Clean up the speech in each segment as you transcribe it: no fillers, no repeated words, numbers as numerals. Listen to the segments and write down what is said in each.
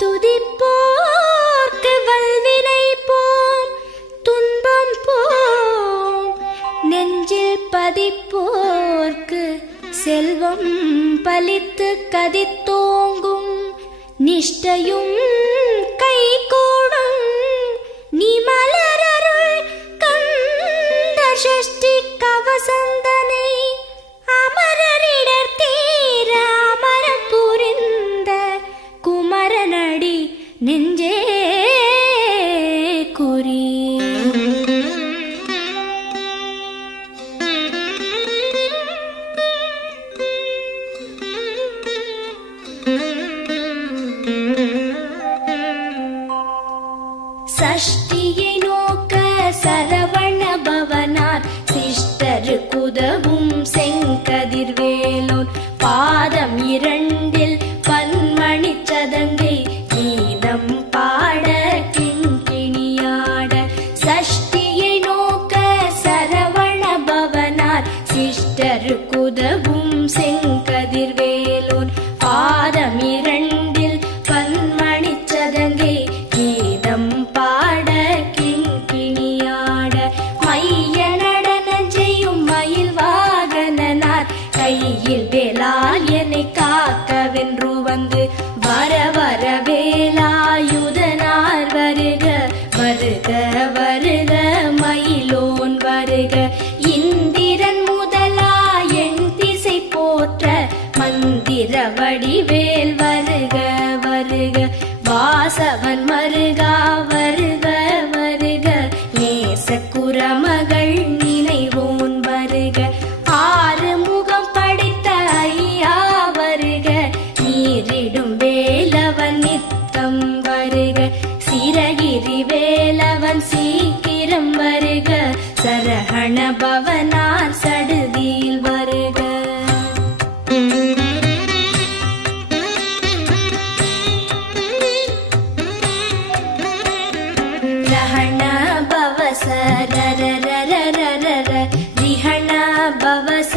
துதிப்போர்க்கு வல்வினை போம் துன்பம் போம், நெஞ்சில் பதிப்போர்க்கு செல்வம் பலித்து கதித்தோங்கும், நிஷ்டையும் கைகூடும் நீ மலரருள் கந்த சஷ்டி கவசந்தனை, அமரரிடர் தீர அமரம் புரிந்த குமரனடி நெஞ்சே குறி. சஷ்டியை நோக்க சரவண பவனார் சிஷ்டருக்குதவும் செங்கதிர்வேலோன், பாதம் இரண்டில் பன்மணி சதங்கை கீதம் பாட கிண்கிணியாட. சஷ்டியை நோக்க சரவண பவனார் சிஷ்டருக்குதவும் செங்கதிர்வேலோன், பாதம் இரண்டில் பன்மணி சதங்கை கீதம் பாட கிண்கிணியாட. மைய நடன செய்யும் மயில் வாகனனார் கையில் வேலால் என்னை காக்கவென்று வந்து, வர வர வேலாயுதனார் வருக வருக வருக மயிலோன் வருக. இந்திரன் முதலா என் திசை போற்ற மந்திர வடிவேல் வருக வருக. வாசவன் மருகா வருக வருக, நேச குரமகள் நினைவோன் வருக. ஆறு முகம் படைத்த ஐயா வருக, நீரிடும் வேலவன் நித்தம் வருக. சிரகிரி வேலவன் சீக்கிரம் வருக, சரஹண பவனார் சடுதியில் வருக. ரஹண பவச ரரரரரரர, ரிஹண பவச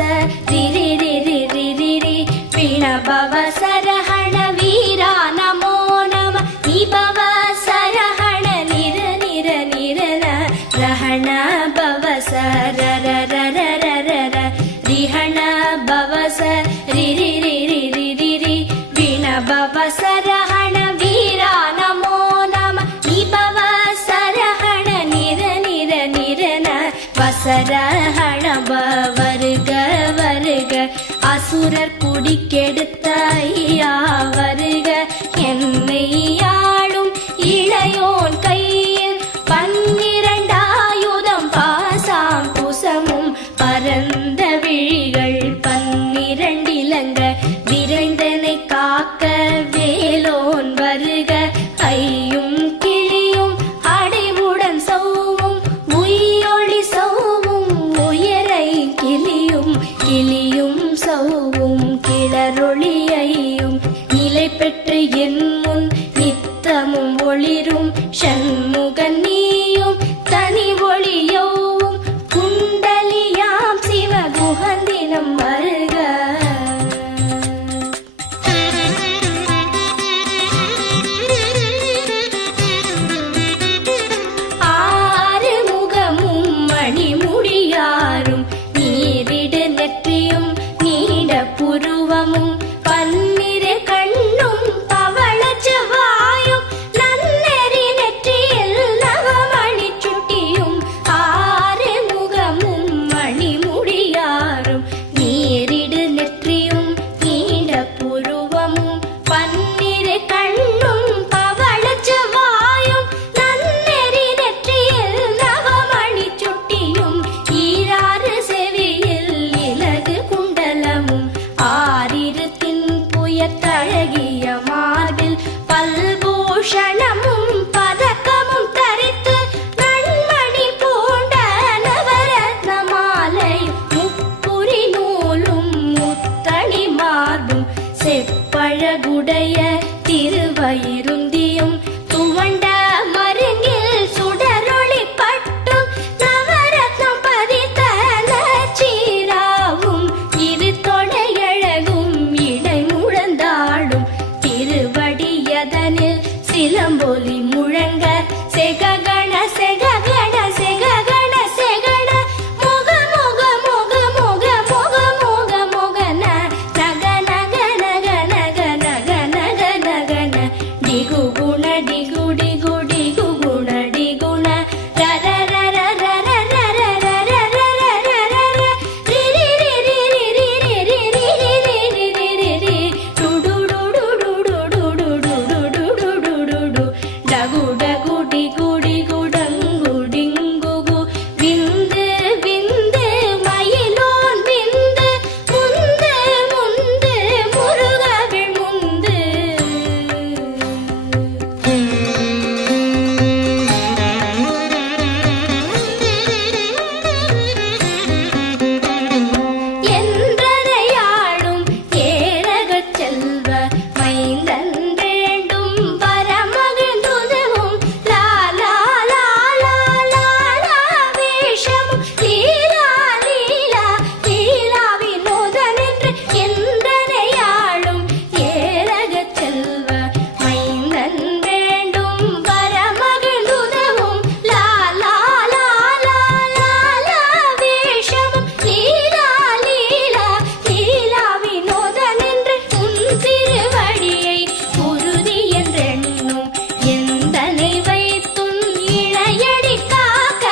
ரிரிரிரிரிரிரி, பிண பவச ரஹண வீரா நமோ நம, நிபவ சரஹண நிர நிர நிரன. ரஹண பவச ரரரரரரர, ரிஹண பவச ரிரிரிரிரிரிரி, பிண பவச ரஹண வீரா நமோ நம, நிபவ சரஹண நிர நிர நிரன. வசரஹண வருக வருக, அசுரர் குடி கெடுத்த ஐயா வருக. என்னை ஆளும் இளையோன் கையில் பன்னிரண்டாயுதம் பாசாம் குசமும், பரந்த விழிகள் பன்னிரண்டிலங்க விரைந்தனை காக்க வேலோன் வருக. ஐயும் கிளியும் அடைவுடன் சௌவும் உயிரொளி சௌவும், உயரை கிளியும் கிளியும் சௌவும் கிளரொளியையும், நிலை பெற்று என் முன் நித்தமும் ஒளிரும் ஷண்முகன் நீயும், தனி ஒளியோவும் குண்டலியாம் சிவகுகந்தினம் வருக. ஆறு முகமும் மணிமுடியாரும், நீரிடு நெற்றியும் நீட புருவமும், பன்னிரு கண்ணும் பவள செவ்வாயும், நன்னெறி நெற்றியில் நவமணி சுட்டியும். ஆறு முகமும் மணிமுடியாரும், நீரிடு நெற்றியும் நீட புருவமும், பன்னிரு கண்ணும் பவள செவ்வாயும், நன்னெறி நெற்றியில் நவமணி சுட்டியும். ஈராறு செவியில் இலகு குண்டலமும், ஆறிரு தின்புயத்தழகிய மார்பில் பல்பூஷணமும் பதக்கமும் தரித்து, நன்மணி பூண்ட நவரத்ன மாலை முப்புரி நூலும் முத்தணி மார்பும், செப்பழகுடைய திருவயிருந்தியும் துவண்ட மருங்கில் சுடரொளி பட்டும், நவரத்னம் பதித்த நச்சீராவும், இரு தொடையழகும் இடை முழந்தாடும் திருவடியதனில் சலம்பொலி முழங்க செககண செககண செககண செகண முக முக முக முக முக முக முகன நக நக நக நக நக நக நகன டிகு குண டிகு டிகு டிகு குண டிகுண ரர ரர ரர ரர ரர ரர ரர ரி ரி ரி ரி ரி ரி ரி ரி ரி ரி ரி ரி ரி டு டு டு டு டு டு டு டு டு டு டு டு டு டு டகு டகு டிகு டிகு டங்கு டிங்கு கு விந்து விந்து மயிலோன் விந்து முந்து முந்து முருகவிழ் முந்து என்றதையாடும் ஏரகச் செல்வ மைந்தன் வேண்டும் வரமகிழ்ந்துதவும் லாலா லாலா லாலா வேஷமும் லீலா லீலா லீலா வினோதனென்று என்றதையாடும் ஏரகச் செல்வ மைந்தன் வேண்டும் வரமகிழ்ந்துதவும் லாலா லாலா லாலா வேஷமும் லீலா லீலா லீலா வினோதனென்று உன் திருவடியை குருதி என்றெண்ணும் எந்தனை வைத்துன் இணையடி காக்க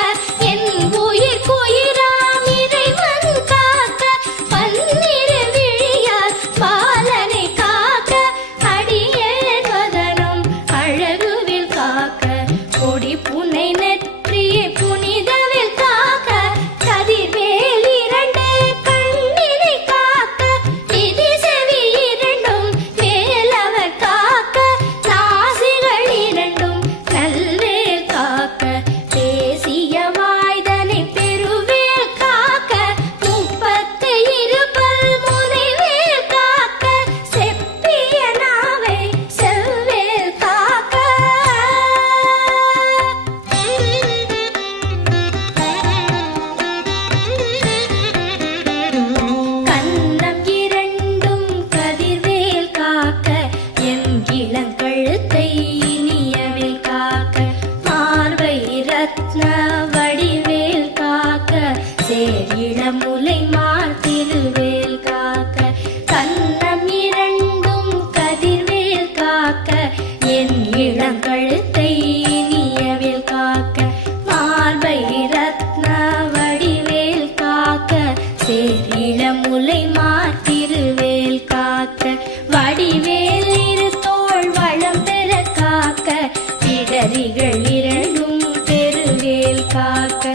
என் உயிர் குயிராம் இறைவன் காக்க பன்னிரு விழியால் பாலனை காக்க அடியேன் வதனம் அழகுவில் காக்க கொடி புனை நெற்றியை புனிதவில் காக்க கதிர்வேல் இரண்டு கண்ணினை காக்க விதி செவி இரண்டும் வேலவர் காக்க நாசிகள் இரண்டும் கல்வேல் காக்க பேசிய வாய்தனை பெருவேல் காக்க முப்பத்து இருபல் முனைவேல் காக்க செப்பிய நாவை செவ்வேல் காக்க கன்னம் இரண்டும் கதிர்வேல் காக்க என் இளங்கழுத்தை இனியவில் காக்க மார்பை ரத்ன வடிவேல் காக்க சேரிளமுலை மார்த்திருவேல் காக்க கன்னம் இரண்டும் கதிர்வேல் காக்க என் இளங்கழுத்தை இனியவில் காக்க மார்பை ரத்ன வடிவேல் காக்க சேரிளமுலை மார்த்திருவேல் காக்க வடிவேல் இரு தோள் வளம் பெற காக்க பிடரிகள் இரண்டும் பெருவேல் காக்க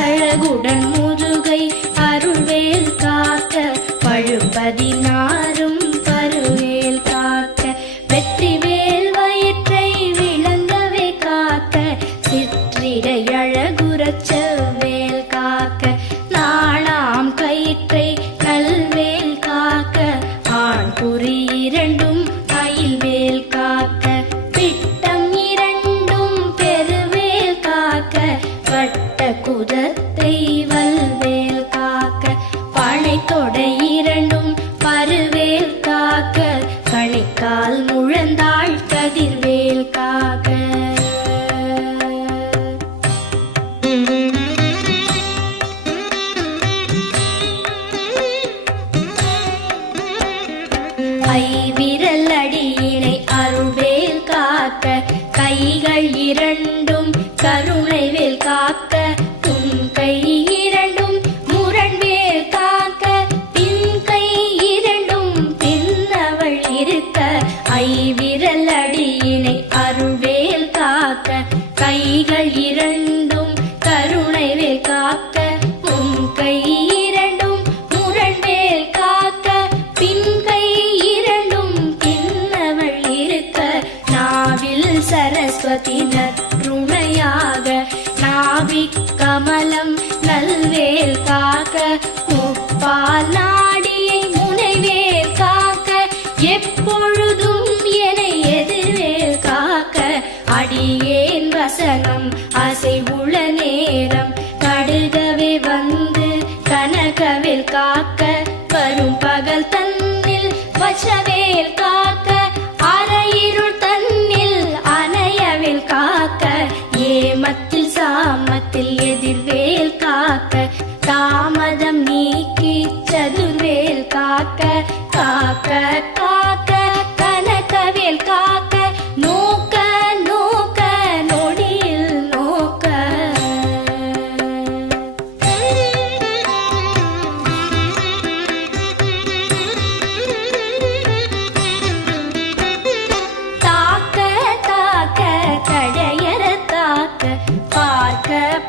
அழகுடன் முதுகை அருள்வேல் காக்க பழுப்பதினாரும் பருவேல் காக்க வெற்றிவேல் வயிற்றை விளங்கவே காக்க சிற்றிடை அழகுறச் செவ்வேல் காக்க நாளாம் கயிற்றை கல்வேல் காக்க ஆண் குறி இரண்டும் அயில்வேல் காக்க பிட்டம் இரண்டும் பெருவேல் காக்க வட்ட குதத்தை வல்வேல் காக்க பனைத்தொடை இரண்டும் பருவேல் காக்க கணைக்கால் முழந்தாள் கதிர்வேல் காக்க ஐவிரல் அடியினை அருள்வேல் காக்க கைகள் இரண்டும் கருணைவேல் காக்க உன் கை இரண்டும் முரண்வேல் காக்க பின் கை இரண்டும் பின்னவள் இருக்க ஐவிரல் அடியினை அருள்வேல் காக்க கைகள் இரண்டும் கருணைவேல் காக்க உன் கை இரண்டும் முரண்வேல் காக்க பின் கை இரண்டும் பின்னவள் இருக்க நாவில் சரஸ்வதி நற்றுணையாக நாவிக் கமலம் நல்வேல் காக்க முப்பால் நாடியை முனைவேல் காக்க எப்பொழுதும் என எதிர்வேல் காக்க அடியேன் வசனம் அசைவுள நேரம் கடுகவே வந்து கனகவேல் காக்க வரும் பகல் தன்னில் வச்சவேல் காக்க அரையிருள் தன்னில் அணையவேல்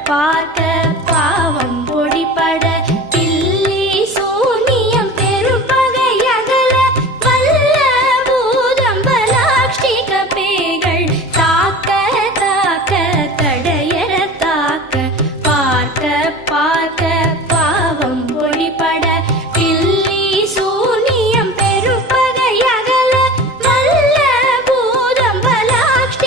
பார்க்க பாவம் பொடிபட பில்லி சூனியம் பெரும்பகை அகல வல்ல பூதம்பலாக்ஷிக பேய்கள் தாக்க தாக்க தடையற தாக்க பார்க்க பார்க்க பாவம் பொடிபட பில்லி சூனியம் பெரும்பகை அகல வல்ல பூதம்பலாக்ஷிக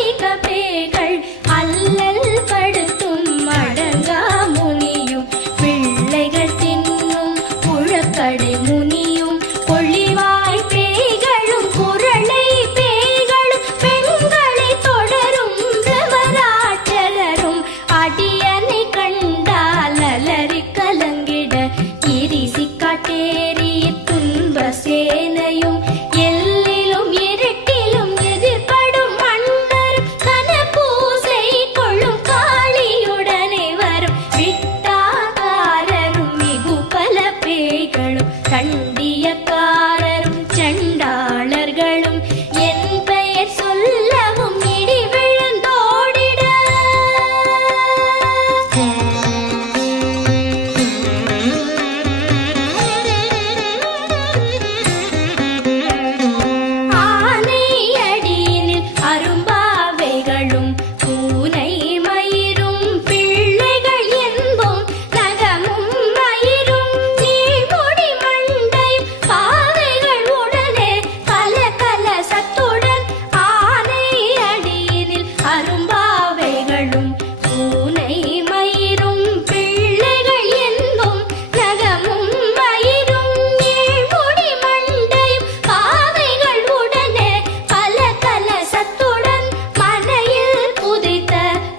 பேய்கள் அல்லல் படுத்தும் அடங்கா முனியும் பிள்ளைகள் தின்னும் புழக்கடை முனியும் பொழிவாய் பேய்களும் குரளை பேய்களும் பெண்களை தொடரும் பிரமராட்சலரும் அடியனை கண்டால் அலறி கலங்கிட இரிசி காட்டேறி துன்ப சேனையும் எல்லிலும் இருட்டிலும் எதிர்படும் மன்னர் கனபூசை கொள்ளும் காளியுடனே வரும் விட்டாகாரரும் மிகு பல பேய்களும் கண்டியக்காரரும் சண்டாளர்களும் என் பெயர் சொல்லவும் இடி விழுந்தோடிட ஆனை அடியினில் அரும்பாவைகளும் பூனை மயிரும் பிள்ளைகள் என்போம் நகமும் மயிரும் நீள்முடி மண்டையும் பாவைகள் உடனே கல கல சத்துடன் ஆனை அடியினில் அரும்பாவைகளும் பூனை மயிரும் பிள்ளைகள் என்போம் நகமும் மயிரும் நீள்முடி மண்டையும் பாவைகள் உடனே கல கல சத்துடன் மனையில் புதைத்த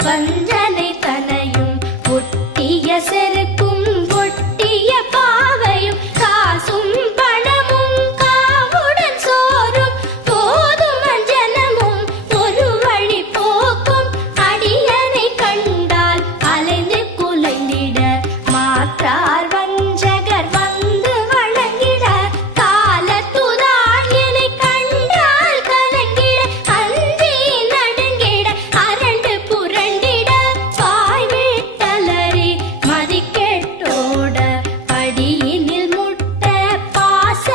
வஞ்சனை தனையும் ஒட்டிய செருக்கும் ஒட்டிய பாவையும் காசும் பணமும் காவுடன் சோறும் போதும் அஞ்சனமும் ஒரு வழி போக்கும் அடியனை கண்டால் அலைந்து குலைந்திட மாற்றார் வஞ்சகர் வந்து வழங்கிட காலத்துதான் என்னை கண்டால் கலங்கிட அஞ்சி நடுங்கிட அரண்டு புரண்டிட வாய் விட்டலறி மதிக்கெட்டோட படியினில் முட்ட பாச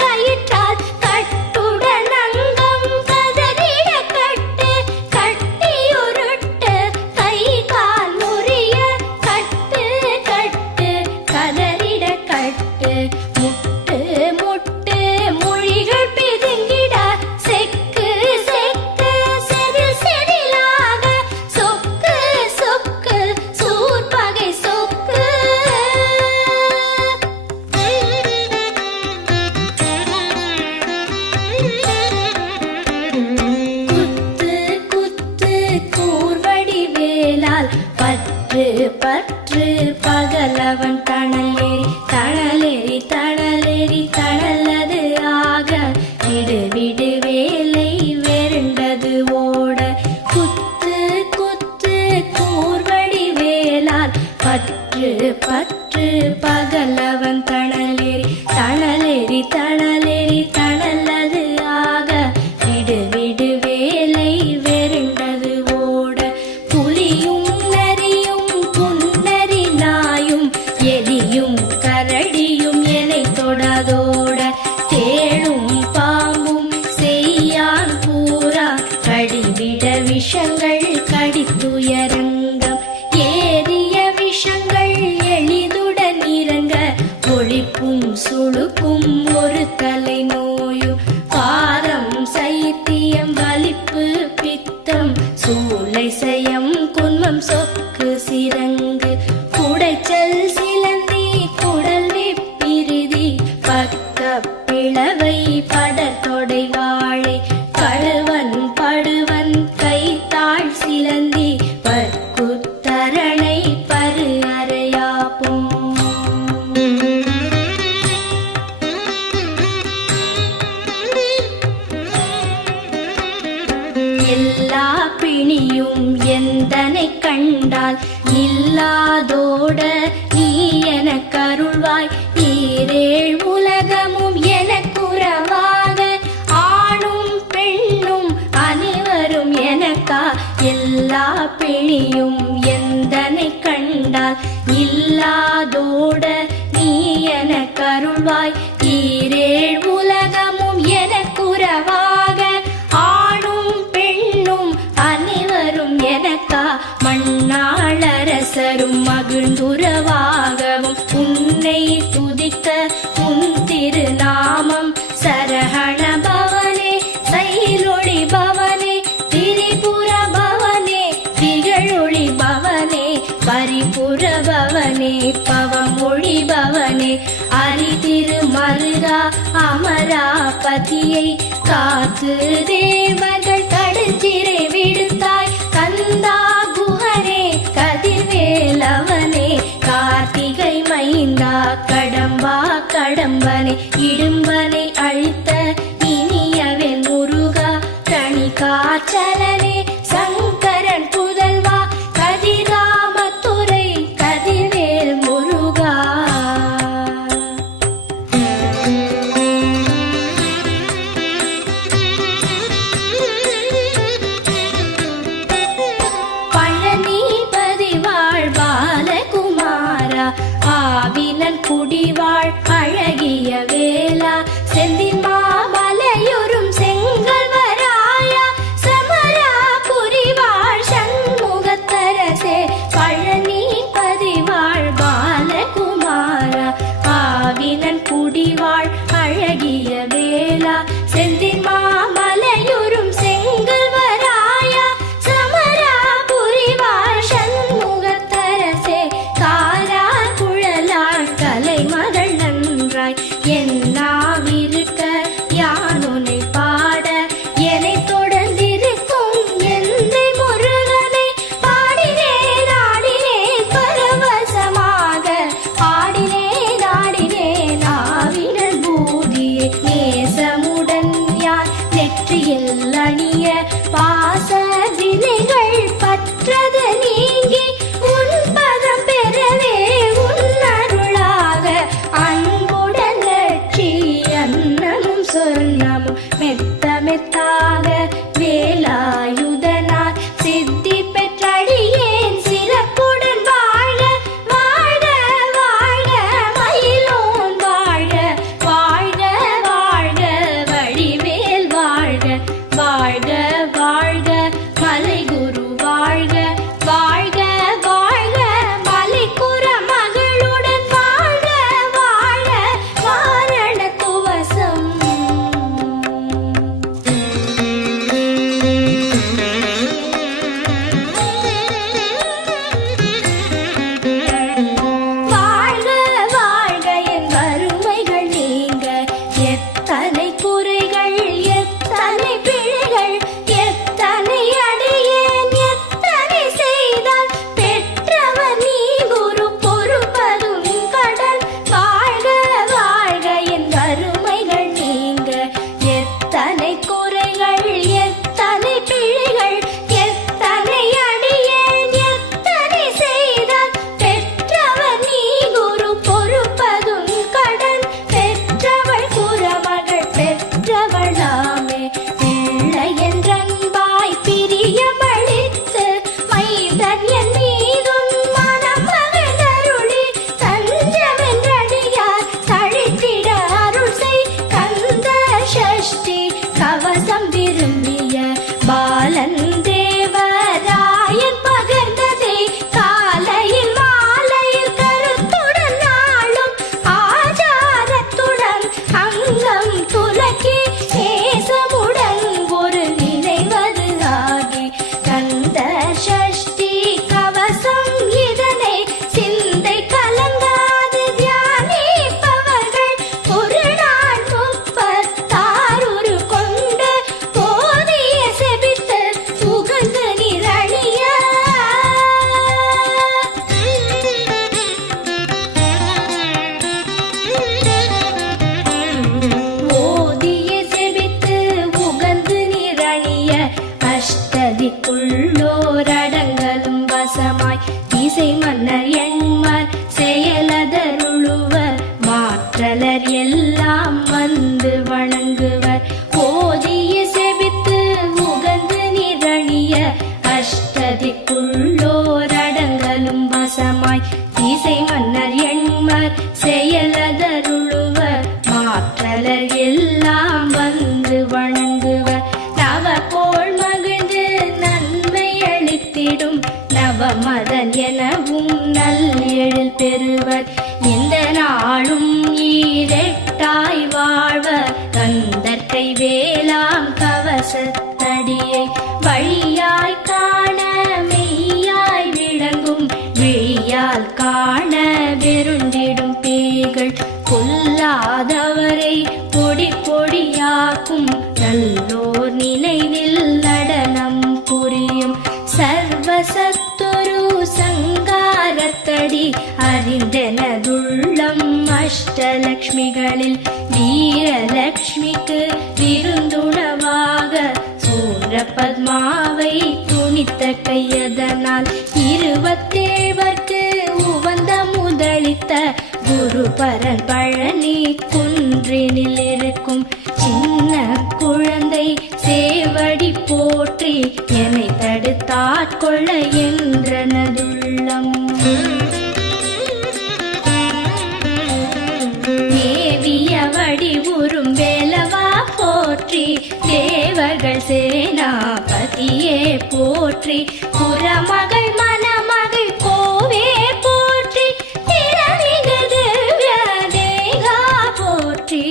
கயிற்றால் கட்டுடன் அங்கம் கதறிட கட்டு கட்டியுருட்டு கை கால் முறிய கட்டு கட்டு கதறிட கட்டு முட்டு முட்டு மொழிகள் பிதுங்கிட செக்கு செக்கு செதில் செதிலாக சொக்கு சொக்கு சூர்பகை சொக்கு குத்து குத்து கூர்வடி வேலால் பற்று பற்று பகலவன் தணலேறி தணலேறி தணலேறி தணலது ஆக விடு விடு வேலை வெருண்டது ஓட குத்து குத்து கூர்வடி வேலால் பற்று பற்று பகலவன் தணலேறி தணலேறி தணலேறி தணலது ஆக விடு விடு வேலை வெருண்டது ஓட புலியும் நரியும் புன்னரி நாயும் எலியும் கரடியும் என்னை தொடாதோட தேளும் பாம்பும் செய்யான் பூரா கடிவிட விஷங்கள் கடித்துயரங்கம் ஏறிய விஷங்கள் எளிதுடன் இறங்க ஒழிப்பும் சுழுக்கும் ஒரு தலை நோயும் பாரம் சைத்தியம் வலிப்பு பித்தம் சூளை சயம் குன்மம் சொக்கு சிரங்கு குடைச்சல் சிலந்தி குடல் வெப்பிரிதி பக்க பிளவை படத்தொடை வாழை கழுவன் படுவன் கைத்தாள் சிலந்தி பற்குத்தரணை பரு அறையாப்பும் எல்லா பிணியும் எந்தனை கண்டால் இல்லாதோட நீ எனக்கு அருள்வாய் நீரேழ் உலகமும் எனக்குறவாக ஆணும் பெண்ணும் அனைவரும் எனக்கா எல்லா பிணியும் எந்தனை கண்டால் இல்லாதோட நீ என கருள்வாய் ஈரேழ் உலகமும் எனக்குறவாக ஆணும் பெண்ணும் அனைவரும் எனக்கா மண்ணாளரசரும் மகிழ்ந்துறவாகவும் உன்னை துதிக்க உன் திருநாமம் சரஹண பவனே சைலொளி பவனே திரிபுர பவனே திகழொளி பவனே பரிபுர பவனே பவமொழி பவனே அரிதிரு மருகா அமராபதியை காத்து தேவர்கள் கடுஞ்சிறை விடுத்தாய் கந்தா குஹனே கதிர்வேலவனே கார்த்திகை மைந்தா கடம்பா கடம்பனே இடும்பனை அழித்த இனியவன் முருகா கணி காச்சலனே சங்கரன் புதல்வா கதிராமத்துறை கதிர்வேல் முருகா. பழனிபதி வாழ் பாலகுமாரா ஆவினன் குடிவாழ் அழகிய வேளா செந்தின் மாமலையுறும் செங்கல்வராயா சமரா புரிவாழ் சண்முகத்தரசே பழனிபதி வாழ் பாலகுமாரா ஆவினன் குடிவாழ் அழகிய வேளா செந்தின் மாமலையுறும் செங்கல்வராயா சமரா புரிவாழ் சண்முகத்தரசே காரா குழலாள் கலை மகள் நன்றாய் என்னாவிருக்க யானுனை பாட என்னை தொடர்ந்திருக்கும் எந்தை முருகனை பாடினேன் ஆடினேன் பரவசமாக ஆடினேன் ஆடினேன் ஆவினன் பூதியை நேசமுடன் யான் நெற்றியில் அணிய பாச வினைகள் பற்றது நீங்கி உன் பதம் பெறவே உன் அருளாக அன்புடன் லட்சி அன்னமும் சொன்னமும் மெத்த மெத்தாக வேலாயுதனார் சித்தி பெற்றடியேன் சிறப்புடன் வாழ வாழ வாழ மயிலோன் வாழ வாழ்க வாழ்க வடிவேல் வாழ்க வாழ்க வாழ்க மலைகுரு வாழ்க வாழ்க வாழ்க மலைக்குற மகளுடன் வாழ வாழ வாரண துவசம். பெறுவர். எந்த நாளும் ஈரெட்டாய் வாழ்வர் கந்தற்கை வேளாம் கவசத்தடியை வழியாய் காண மெய்யாய் விளங்கும் விழியால் காண வெருண்டிடும் பேய்கள் கொல்லாதவரை பொடி பொடியாக்கும் நல்லோர் நினைவில் நடனம் புரியும். சர்வசத்துரு சங்காரத்தடி அறிந்தனதுள்ளம் அஷ்டலக்ஷ்மிகளில் வீரலக்ஷ்மிக்கு விருந்துணவாக சூரபத்மாவை துணித்த கையதனால் 27 உவந்த முதலித்த குருபரன் பழனி குன்றினில் இருக்கும் சின்ன குழந்தை சேவடி போற்றி என்னை தடுத்தாட்கொள்ள என்றனதுள்ளம். மேவிய வடிவுறும் வேலவா போற்றி தேவர்கள் சேனாபதியே போற்றி புறமகள் மணமகள் கோவே போற்றி திறமிகு திவ்ய தேகா போற்றி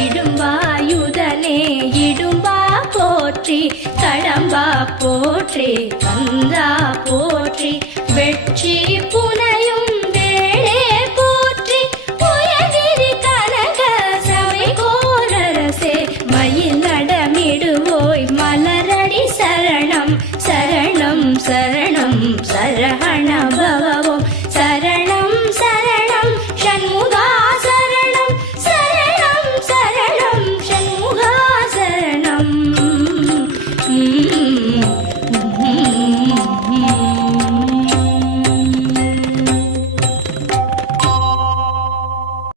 இடும்பாயுதனே இடும்பா போற்றி கடம்பா போற்றி கந்தா போற்றி வெற்றி புனையும்